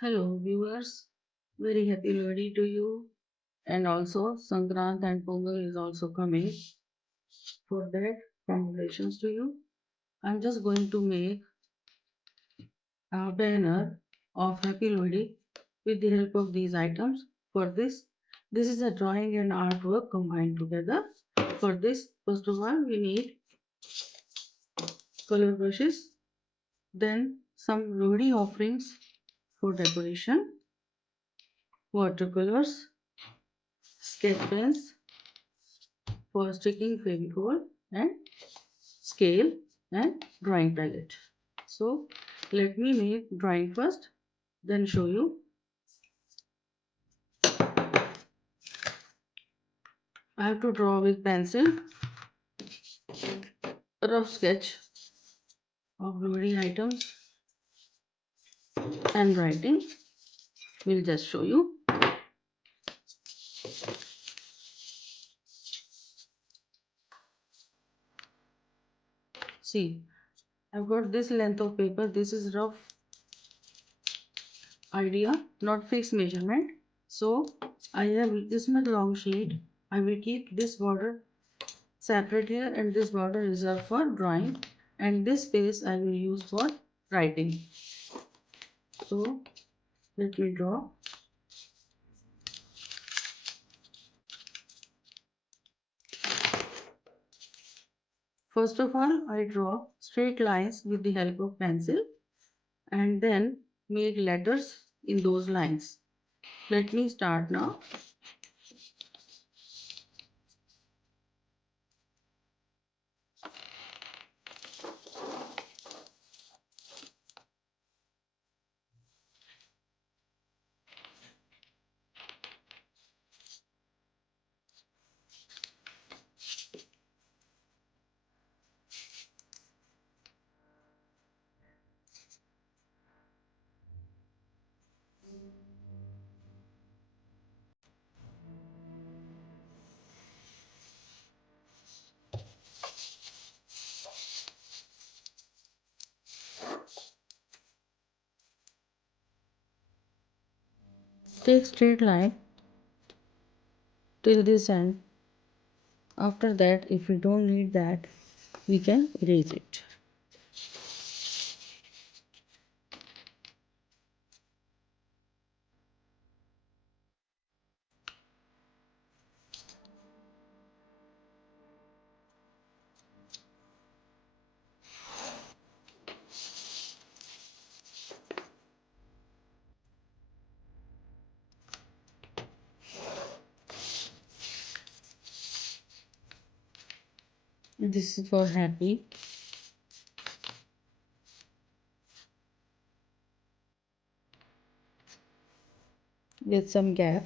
Hello, viewers. Very happy Lodi to you. And also, Sankrant and Pongal is also coming. For that, congratulations to you. I'm just going to make a banner of Happy Lodi with the help of these items. For this is a drawing and artwork combined together. For this, first of all, we need color brushes, then some Lodi offerings for decoration, watercolors, sketch pens, for sticking Fevicol and scale and drawing palette. So let me make drawing first, then show you. I have to draw with pencil, a rough sketch of loading items and writing. We'll just show you. See, I've got this length of paper. This is rough idea, not fixed measurement. So I have this much long sheet. I will keep this border separate here and this border reserved for drawing, and this space I will use for writing. So let me draw. First of all, I draw straight lines with the help of pencil and then make letters in those lines. Let me start now. Take straight line till this end. After that, if we don't need that, we can erase it. This is for happy. With some gap.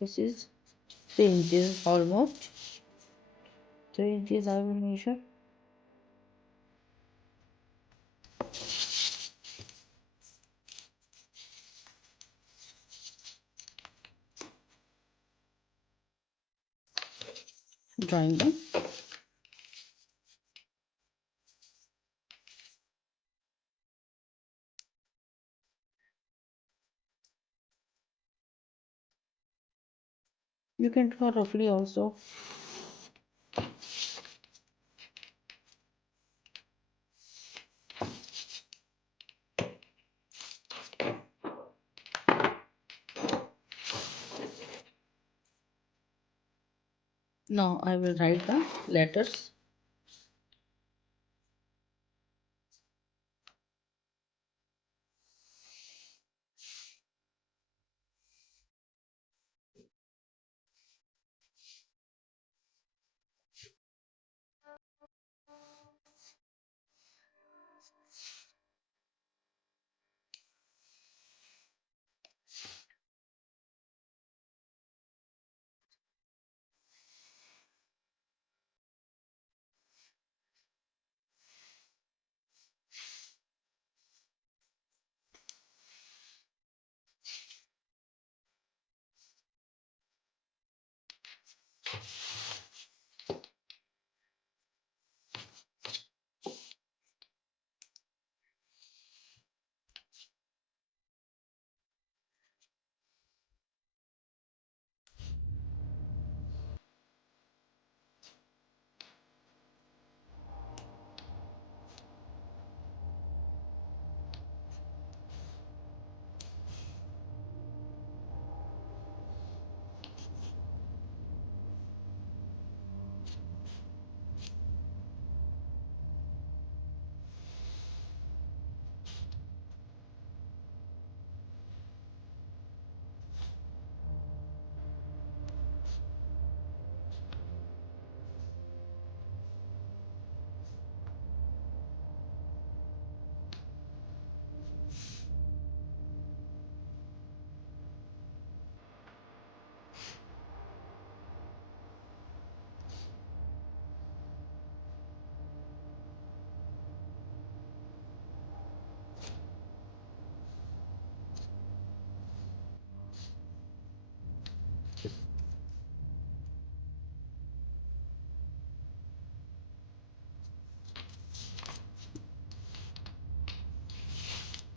This is 3 inches almost. 3 inches I will measure. Drawing them. You can draw roughly also. Now I will write the letters.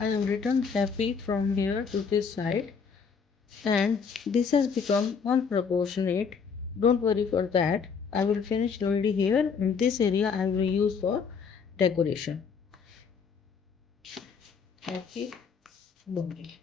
I have written happy from here to this side, and this has become unproportionate. Don't worry for that. I will finish already here. In this area I will use for decoration. Happy birthday.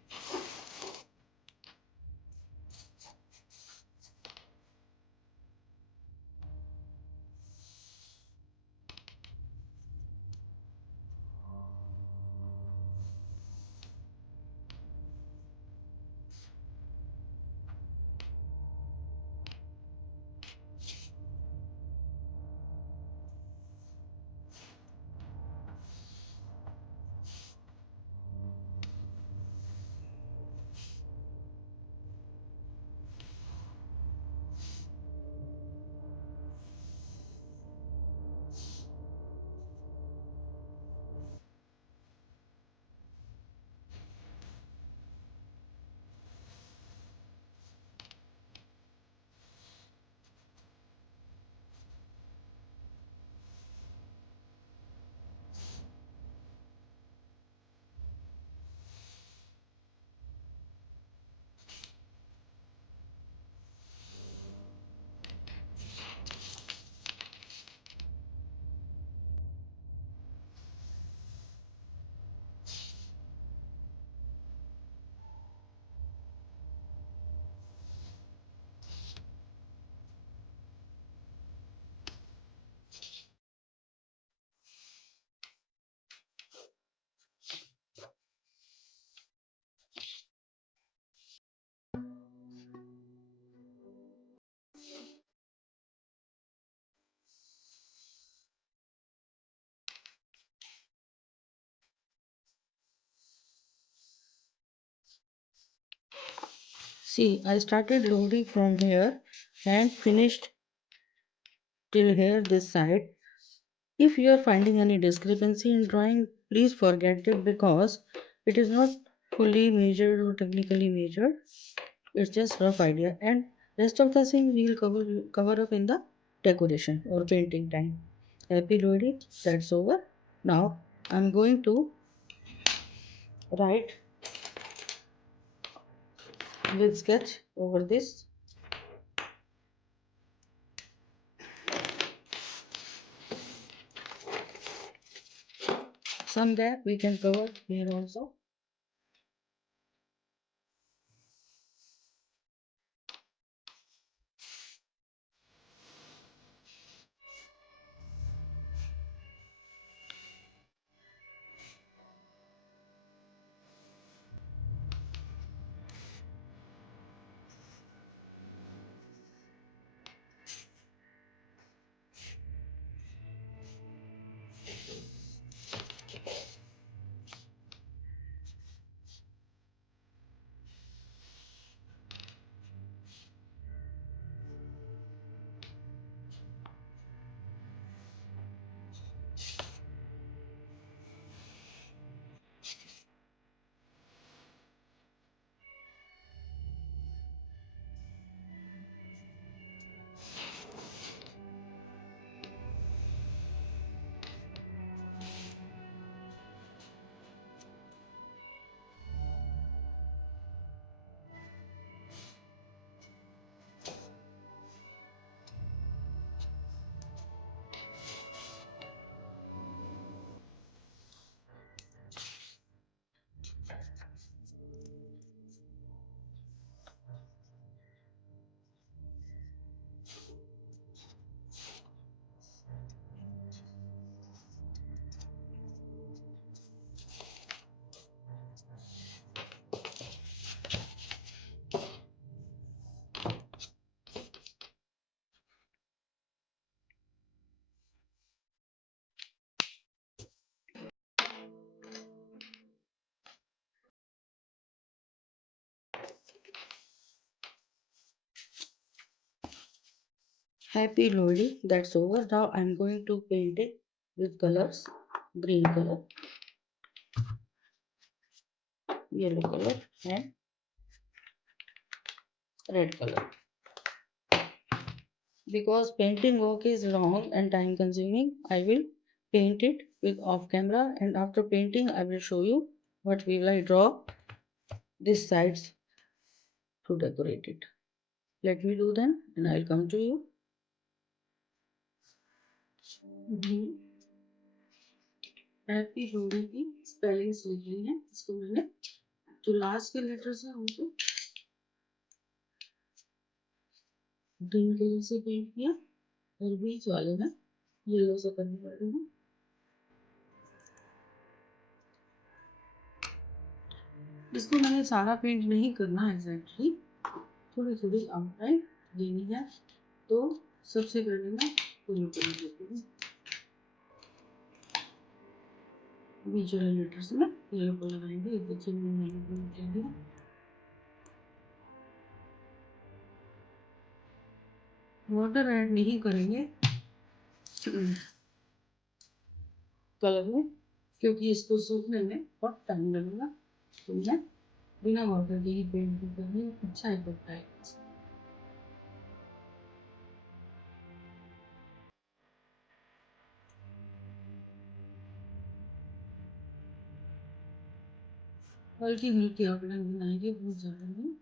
See, I started loading from here and finished till here this side. If you are finding any discrepancy in drawing, please forget it because it is not fully measured or technically measured. It's just rough idea, and rest of the thing we'll cover up in the decoration or painting time. Happy Lodi, that's over. Now I'm going to write with sketch over this. Some gap we can cover here also. Happy Lodi, that's over. Now I'm going to paint it with colors: green color, yellow color, and red color. Because painting work is long and time consuming, I will paint it with off camera, and after painting I will show you What will I draw? This sides to decorate it. Let me do then, and I'll come to you. Happy Lohri की स्पेलिंग्स लिख ली है। इसको मैंने जो लास्ट के लेटर्स हैं उनको green colour से पेंट किया और बीच वाले में येलो से करने वाली हूँ। इसको मैंने सारा पेंट नहीं करना है एग्जैक्टली, थोड़ी थोड़ी आउटलाइन देनी है। तो सबसे पहले मैं येलो कलर देती हूँ। बीच वाले लेटर्स में येलो कलर आएंगे। देखिए मैंने येलो कलर ले लिया। वाटर ऐड नहीं करेंगे कलर में, क्योंकि इसको सूखने में बहुत टाइम लगेगा। तो मैं बिना वाटर के ही पेंट करनी अच्छा इफेक्ट आएगा। हल्की हल्की आउटलाइन बनाएंगे, बहुत ज़्यादा नहीं।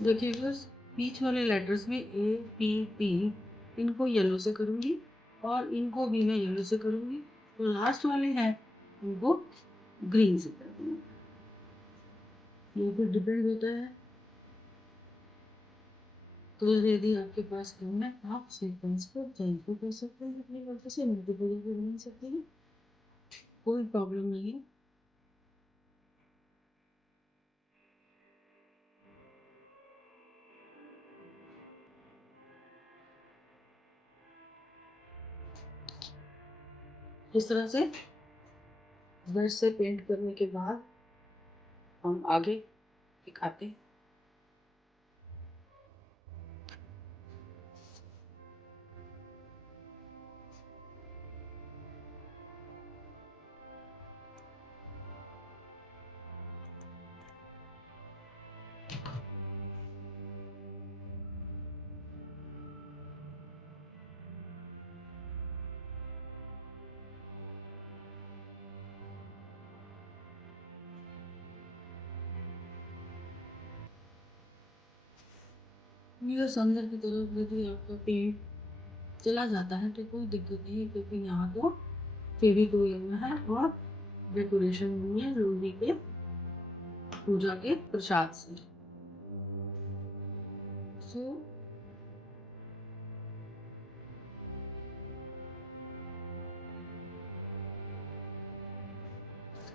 देखिए बस बीच वाले लेटर्स में ए पी पी इनको येलो से करूँगी और इनको भी मैं येलो से करूँगी। तो लास्ट वाले हैं उनको ग्रीन से कर दूँगी। ये भी डिपेंड होता है। कलर यदि आपके पास कम है आप सीक्वेंस को चेंज भी कर सकते हैं अपनी मर्जी से, मल्टीपल भी बना सकते हैं, कोई प्रॉब्लम नहीं है। इस तरह से ब्रश से पेंट करने के बाद हम आगे दिखाते हैं। ये अंदर की तरफ यदि आपका पेंट चला जाता है तो कोई दिक्कत नहीं है, क्योंकि यहाँ तो फेविकोल लगा है और डेकोरेशन हुई है लोहड़ी के पूजा के प्रसाद से। सो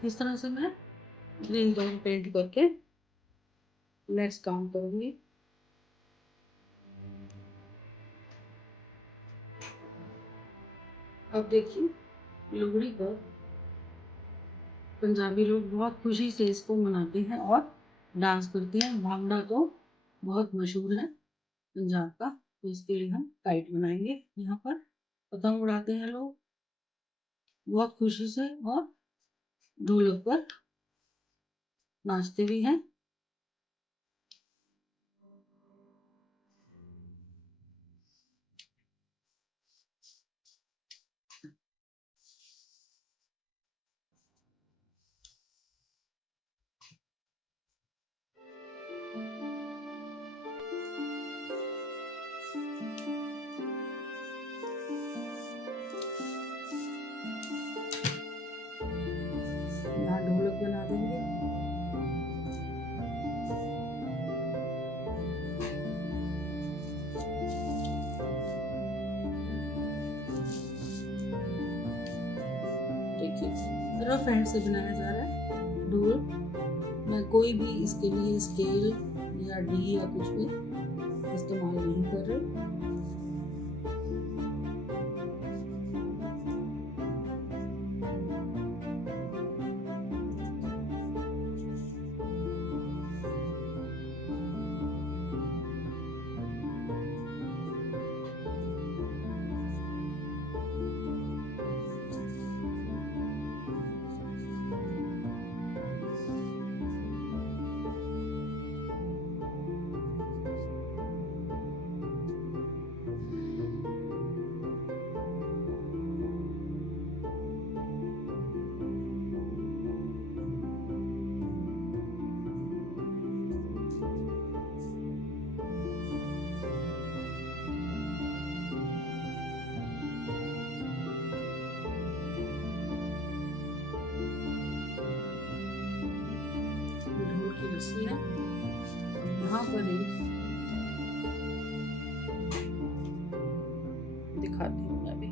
इस तरह से मैं ग्रीन कलर पेंट करके नेक्स्ट काम करूँगी। अब देखिए लोहड़ी पर पंजाबी लोग बहुत खुशी से इसको मनाते हैं और डांस करते हैं। भांगड़ा तो बहुत मशहूर है पंजाब का, तो इसके लिए हम काइट बनाएंगे। यहाँ पर पतंग उड़ाते हैं लोग बहुत खुशी से और ढोलक पर नाचते भी हैं। यहाँ ढोलक बना देंगे। देखिए रफ हैंड से बनाया जा रहा है ढोल। मैं कोई भी इसके लिए स्केल या डी या कुछ भी इस्तेमाल नहीं कर रही। तुलसी है। यहाँ पर ही दिखाती हूँ मैं भी।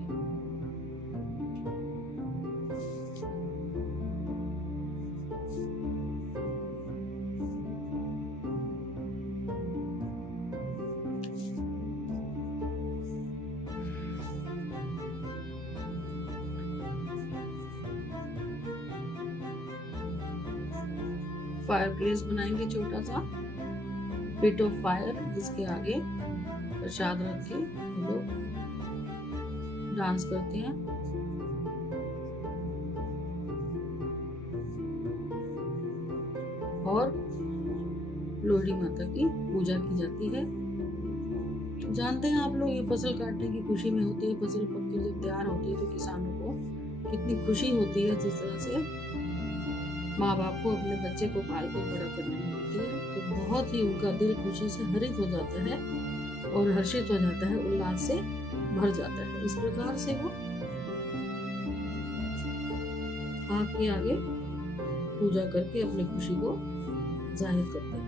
फायर प्लेस बनाएंगे छोटा सा, पिट ऑफ फायर, जिसके आगे प्रसाद रख के लोग डांस करते हैं। और लोहड़ी माता की पूजा की जाती है। जानते हैं आप लोग, ये फसल काटने की खुशी में होती है। फसल पक के जब तैयार होती है तो किसानों को कितनी खुशी होती है। जिस तरह से माँ बाप को अपने बच्चे को पाल कर बड़ा करने में होती है, तो बहुत ही उनका दिल खुशी से हरित हो जाता है और हर्षित हो जाता है, उल्लास से भर जाता है। इस प्रकार से वो आग के आगे पूजा करके अपनी खुशी को जाहिर करते हैं।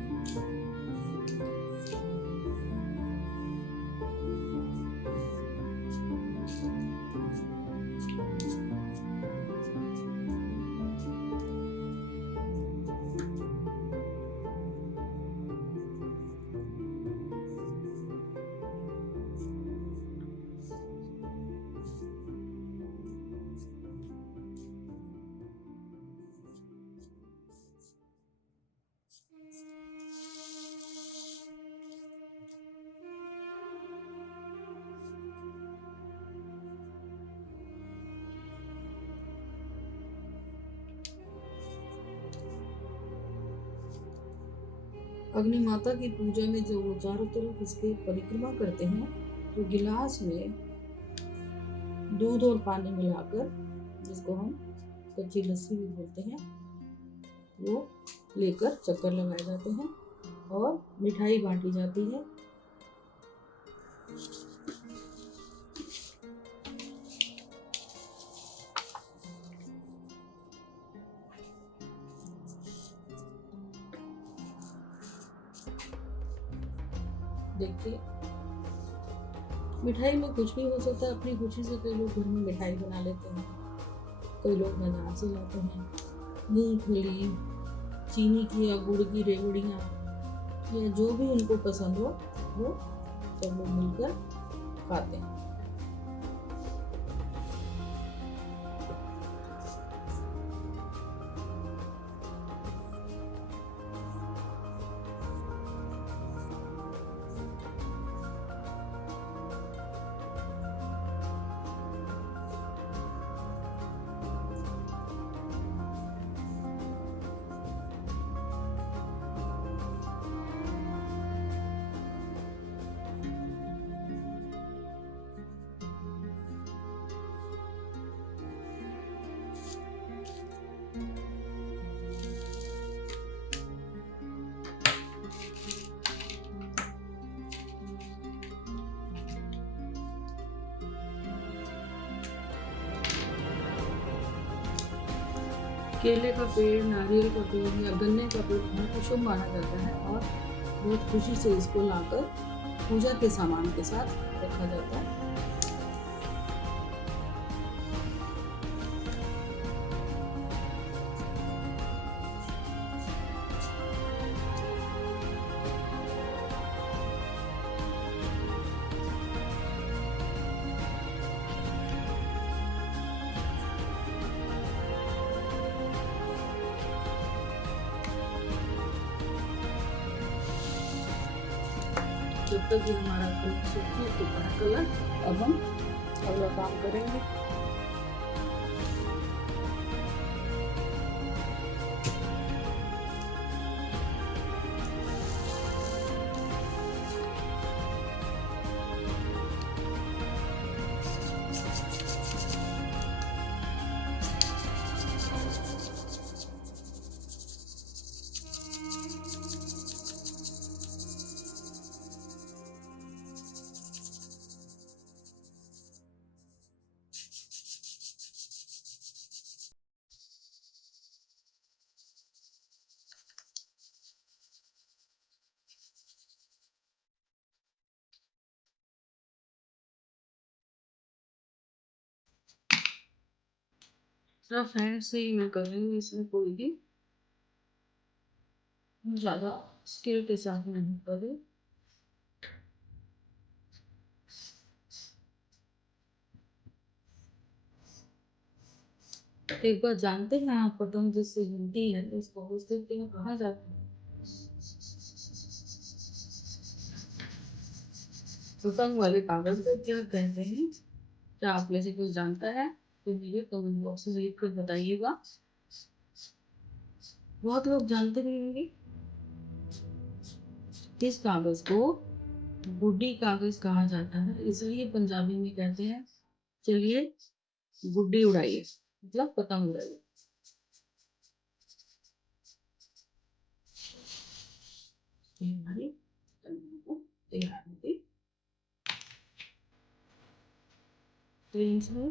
अग्नि माता की पूजा में जब वो चारों तरफ इसके परिक्रमा करते हैं तो गिलास में दूध और पानी मिलाकर, जिसको हम कच्ची लस्सी भी बोलते हैं, वो लेकर चक्कर लगाए जाते हैं और मिठाई बांटी जाती है। देखिए, मिठाई में कुछ भी हो सकता है। अपनी खुशी से कई लोग घर में मिठाई बना लेते हैं, कई लोग बाजार से लाते हैं मूंगफली, चीनी की या गुड़ की रेवड़ियाँ, या जो भी उनको पसंद हो वो सब लोग मिलकर खाते हैं। केले का पेड़, नारियल का पेड़ या गन्ने का पेड़ बहुत शुभ माना जाता है और बहुत खुशी से इसको लाकर पूजा के सामान के साथ रखा जाता है। जब तक ये हमारा कलर सूख चुका है कलर, अब हम अगला काम करेंगे। सिर्फ हैंड से ही मैं कर रही हूँ, इसमें कोई भी ज़्यादा स्किल के साथ नहीं कर रही। एक बार जानते हैं आप पतंग जिससे हिलती है तो उसको उस तरीके में कहा जाता है। पतंग वाले कागज को क्या कहते हैं? क्या आप में से कोई जानता है तो मुझे कमेंट बॉक्स में लिख कर बताइएगा। बहुत लोग जानते नहीं होंगे। इस कागज को गुड्डी कागज कहा जाता है, इसलिए पंजाबी में कहते हैं चलिए गुड्डी उड़ाइए, मतलब पतंग उड़ाइए। ये हमारी पतंग तैयार होगी। ट्रेन से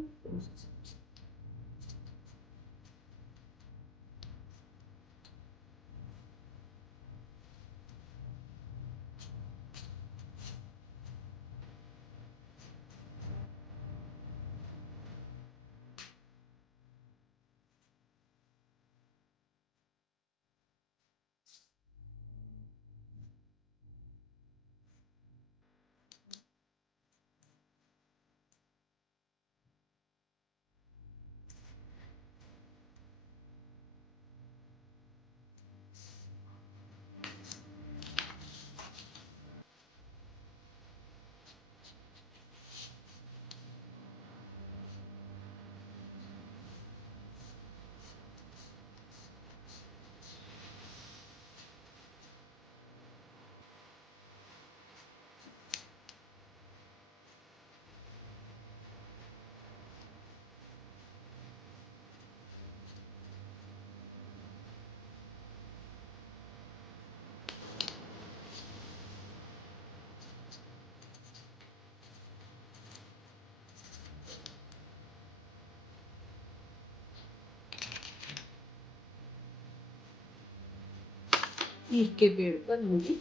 ईख के पेड़ पर मुझे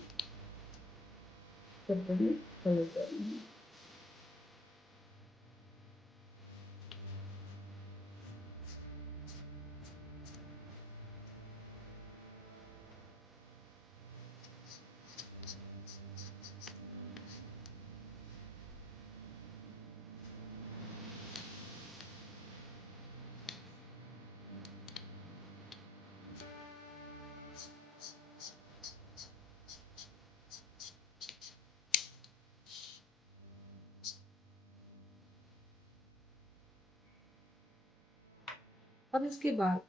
कपड़े कलर करने हैं। अब इसके बाद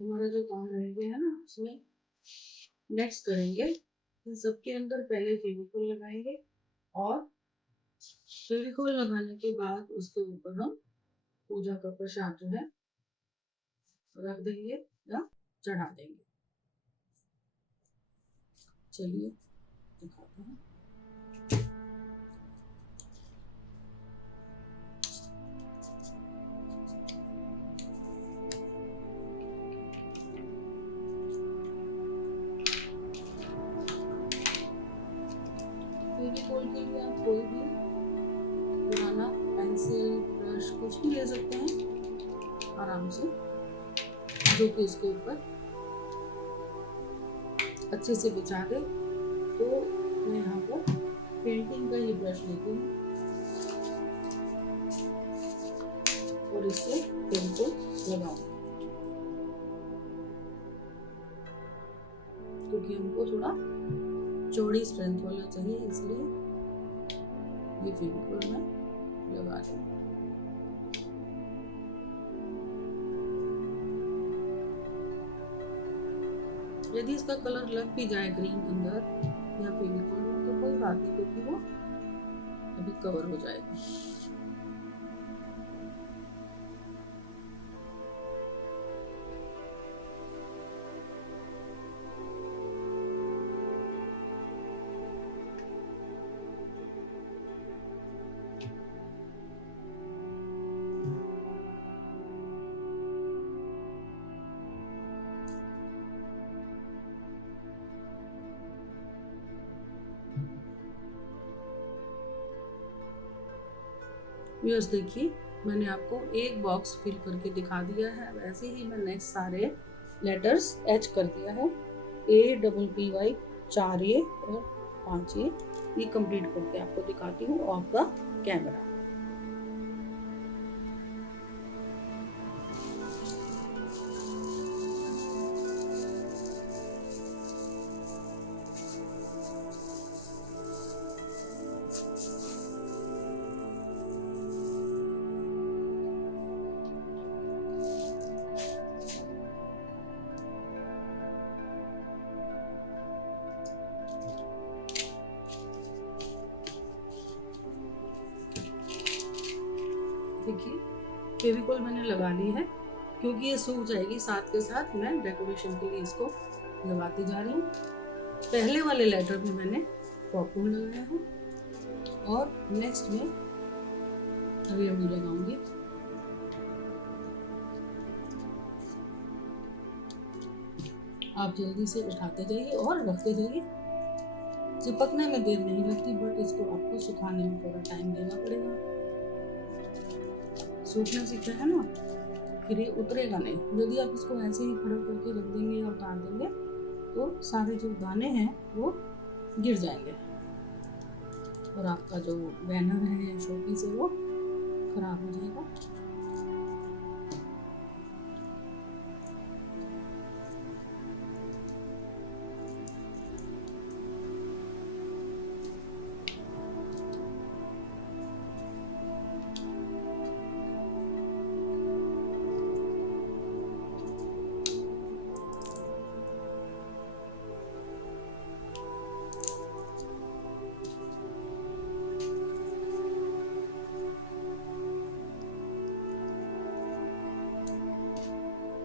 हमारा जो काम रह गया है ना, उसमें नेक्स्ट करेंगे इन सबके अंदर पहले फेविकोल लगाएंगे और फेविकोल लगाने के बाद उसके ऊपर हम पूजा का प्रसाद जो है रख देंगे या चढ़ा देंगे। चलिए दिखाते हैं। फेविकोल के लिए आप कोई भी पुराना पेंसिल ब्रश कुछ भी ले सकते हैं आराम से, जो कि इसके ऊपर अच्छे से बिछा दे। तो मैं यहाँ पर पेंटिंग का ही ब्रश लेती हूँ और इससे पेन को लगाऊंगी, क्योंकि हमको थोड़ा चौड़ी स्ट्रेंथ वाला चाहिए, इसलिए ये फेविकोल मैं लगा रही हूँ। यदि इसका कलर लग भी जाए ग्रीन अंदर या फेविकोल में तो कोई बात नहीं, क्योंकि वो अभी कवर हो जाएगा। व्यूअर्स देखिए मैंने आपको एक बॉक्स फिल करके दिखा दिया है। वैसे ही मैं नेक्स्ट सारे लेटर्स एच कर दिया है, APPY 4 ए और 5 ये कंप्लीट करके आपको दिखाती हूँ ऑफ द कैमरा। देखिए फेविकॉल मैंने लगा ली है, क्योंकि ये सूख जाएगी साथ के साथ मैं डेकोरेशन के लिए इसको लगाती जा रही हूँ। पहले वाले लेटर में मैंने पॉपकॉर्न लगाया है और नेक्स्ट में रेवड़ी लगाऊंगी। आप जल्दी से उठाते जाइए और रखते जाइए। चिपकने में देर नहीं लगती, बट इसको आपको सुखाने में थोड़ा टाइम देना पड़ेगा। सूखने से क्या है ना, फिर ये उतरेगा नहीं। यदि आप इसको ऐसे ही खड़ा करके रख देंगे और उतार देंगे तो सारे जो दाने हैं वो गिर जाएंगे और आपका जो बैनर है या शोपीस है वो खराब हो जाएगा।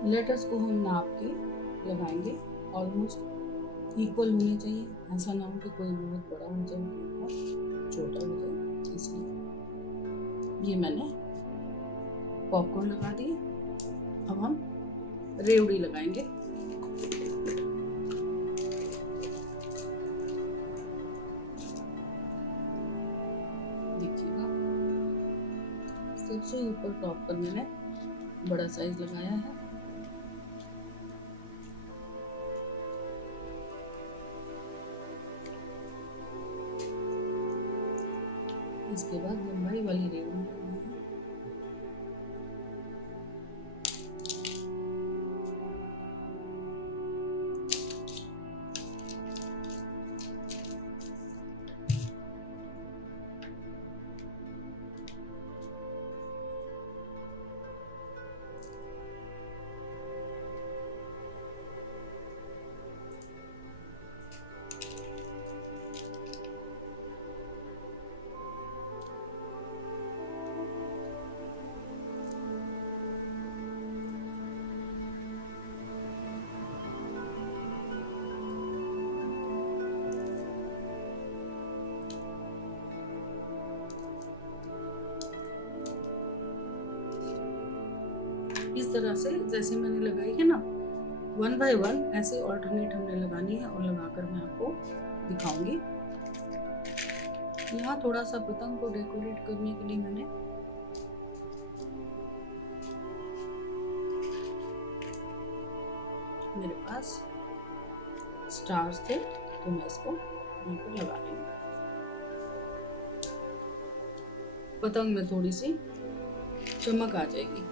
लेटर्स को हम नाप के लगाएंगे, ऑलमोस्ट इक्वल होने चाहिए। ऐसा ना हो कि कोई बहुत बड़ा हो जाए और छोटा हो जाए। इसलिए ये मैंने पॉपकॉर्न लगा दिए। अब हम रेवड़ी लगाएंगे। देखिएगा सबसे ऊपर टॉप पर मैंने बड़ा साइज लगाया है। इसके बाद लंबाई वाली रेवड़ी लगानी है। इस तरह से जैसे मैंने लगाई है ना, 1 बाय 1 ऐसे ऑल्टरनेट हमने लगानी है और लगाकर मैं आपको दिखाऊंगी। यहाँ थोड़ा सा पतंग को डेकोरेट करने के लिए मैंने मेरे पास स्टार्स थे तो मैं इसको यहीं पर लगा रही हूँ। पतंग में थोड़ी सी चमक आ जाएगी।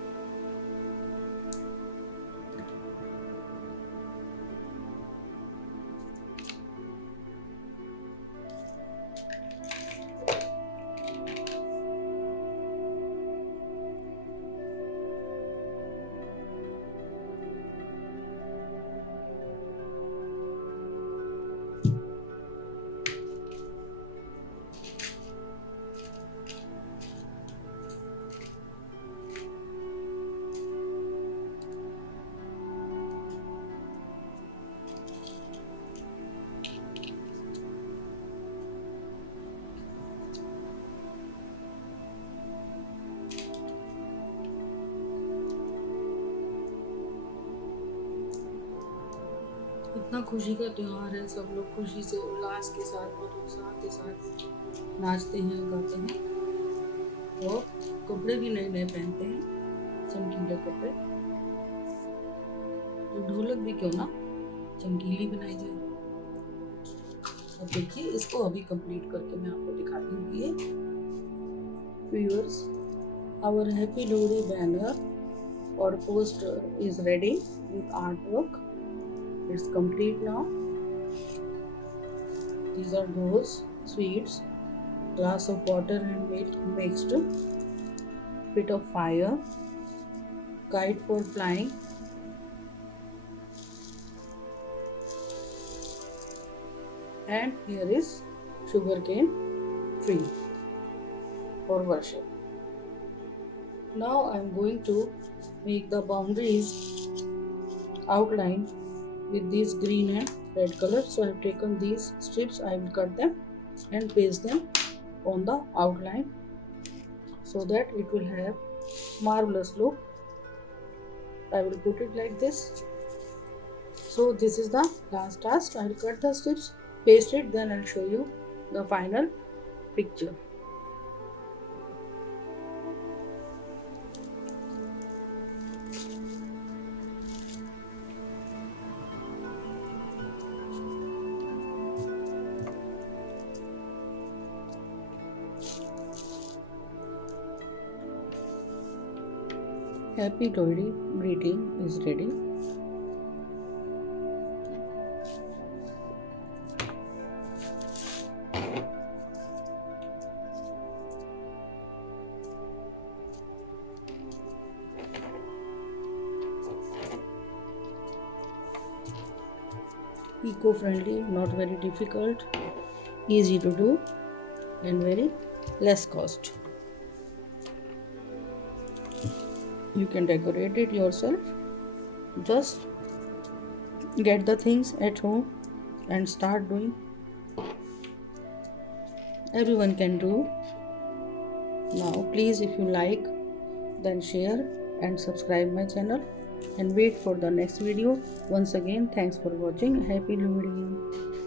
इतना खुशी का त्योहार है, सब लोग खुशी से उल्लास के साथ और उत्साह के साथ नाचते हैं, गाते हैं। और कपड़े भी नए नए पहनते हैं, चमकीले कपड़े। तो ढोलक भी क्यों ना चमकीली बनाई जाए। अब देखिए, इसको अभी कंप्लीट करके मैं आपको दिखाती हूँ कि ये viewers, our happy Lohri banner or poster is ready with artwork. It's complete now. These are those sweets, glass of water and milk mixed, bit of fire, kite for flying, and here is sugarcane tree for worship. Now I am going to make the boundaries outline with this green and red color. So I have taken these strips, I will cut them and paste them on the outline so that it will have marvelous look. I will put it like this. So this is the last task. I will cut the strips, paste it, then I'll show you the final picture. Happy Lohri greeting is ready. Eco-friendly, not very difficult, easy to do and very less cost. You can decorate it yourself. Just get the things at home and start doing. Everyone can do. Now please, if you like, then share and subscribe my channel and wait for the next video. Once again, thanks for watching. Happy Lohri.